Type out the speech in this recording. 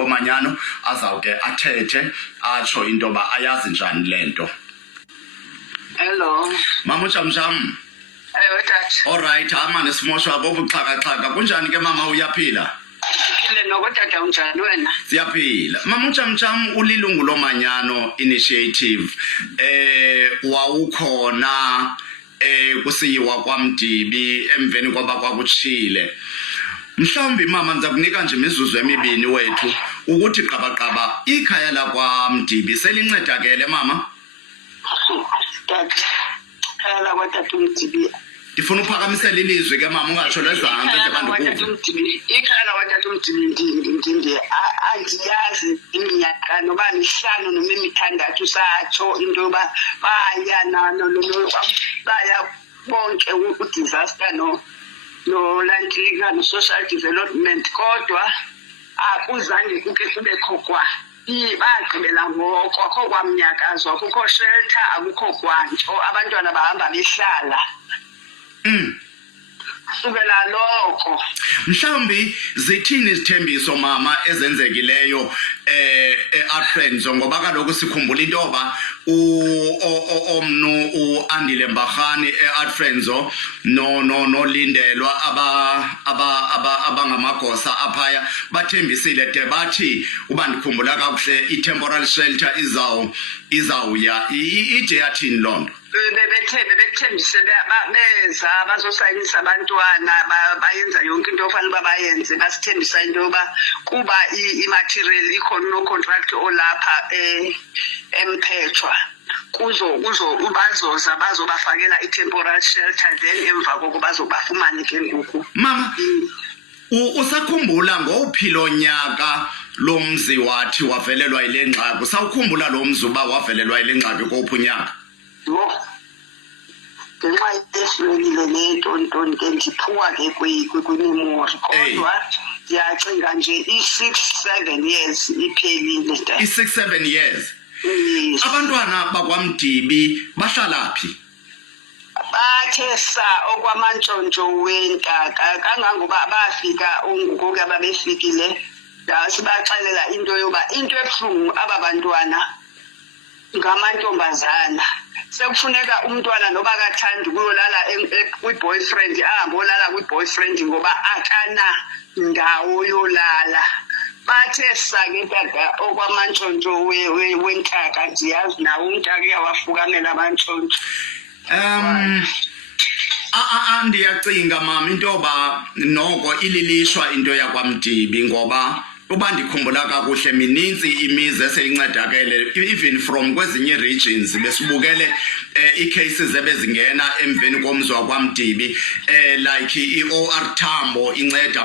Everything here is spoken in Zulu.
Omanyano azawuke athethe atsho into yoba ayazi njani le nto. Hello. Mama uJamjam. Ewe tata. Alright, amane simoshwa bobuxhakaxhaka. Kunjani ke mama, uyaphila? Siphile noko tata, unjani wena? Siyaphila. Mama uJamjam ulilungu lomanyano initiative. Wawukhona kusiyiwa kwaMdibi emveni kwaba kwakutshile. Mhlawumbi mama ndiza kunika nje imizuzu emibini wethu ukuthi qabaqaba ikhaya lakwaMdibi selincedakele mama. Tata, ikhaya lakwatata uMdibi. Ndifuna uphakamisela ilizwi ke mama, ungatsho lezantsi ebandibuve. Ikhaya lakwatata uMdibi andiyazi iminyaka noba 5 noma 6 satsho into yoba baya bonke u-disaster no social development, kodwa akuzange kuke kubekho kwa bagqibela ngoko, akho kwamnyakazwa, akukho shelter, akukho kwanto, abantwana bahamba behlala. Sukela lokho mhlawumbi zithini izithembiso mama ezenzekileyo eArtfriends, ngoba kaloku sikhumbula into yoba omnu uAndile Mbagani eArtfriends nolindelwa abangamagosa aphaya bathembisile de bathi uba ndikhumbula kakuhle i-temporary shelter izawuya ide yathini loo nto. bebethembise beza bazosayinisa abantwana bayenza yonke into ofanele uba bayenze, basithembisa into yoba kuba i-material ikhona no-contract olapha eMphethwa bazoza bazobafakela i-temporary shelter, then emva koko bazobafumane ke ngoku. Mama, usakhumbula ngowuphi lo nyaka lo mzi wathi wavelelwa yile ngxaki? Usawukhumbula lo mzi uba wavelelwa yile ngxaki kowuphi unyaka? Yho, ngenxa yehlukile le ke ndiphuwa ke kwimemori, kodwa ndiyacinga nje i-6-7 years iphelile. I-6-7 years? Abantwana bakwaMdibi bahlala phi? Bathe okwamantshontsho wentaka, kangangoba bafika ngoku ababefikile sibaxelela into yoba into ebuhlungu aba bantwana ngamantombazana. Sekufuneka umntwana noba akathandi ukuyolala kwi-boyfriend ahambe olala kwi-boyfriend ngoba akanandawo yolala. Bathe ke tata okwamantshontsho wentaka, ndiyazi nawo untaka uyawafukamela amantshontsho. Ndiyacinga mama into yoba noko ililishwa into yakwaMdibi, ngoba uba ndikhumbula kakuhle mininzi imizi eseyincedakele even from kwezinye regions. Besibukele ii-cases ebezingena emveni komzi wakwaMdibi like i-OR Tambo inceda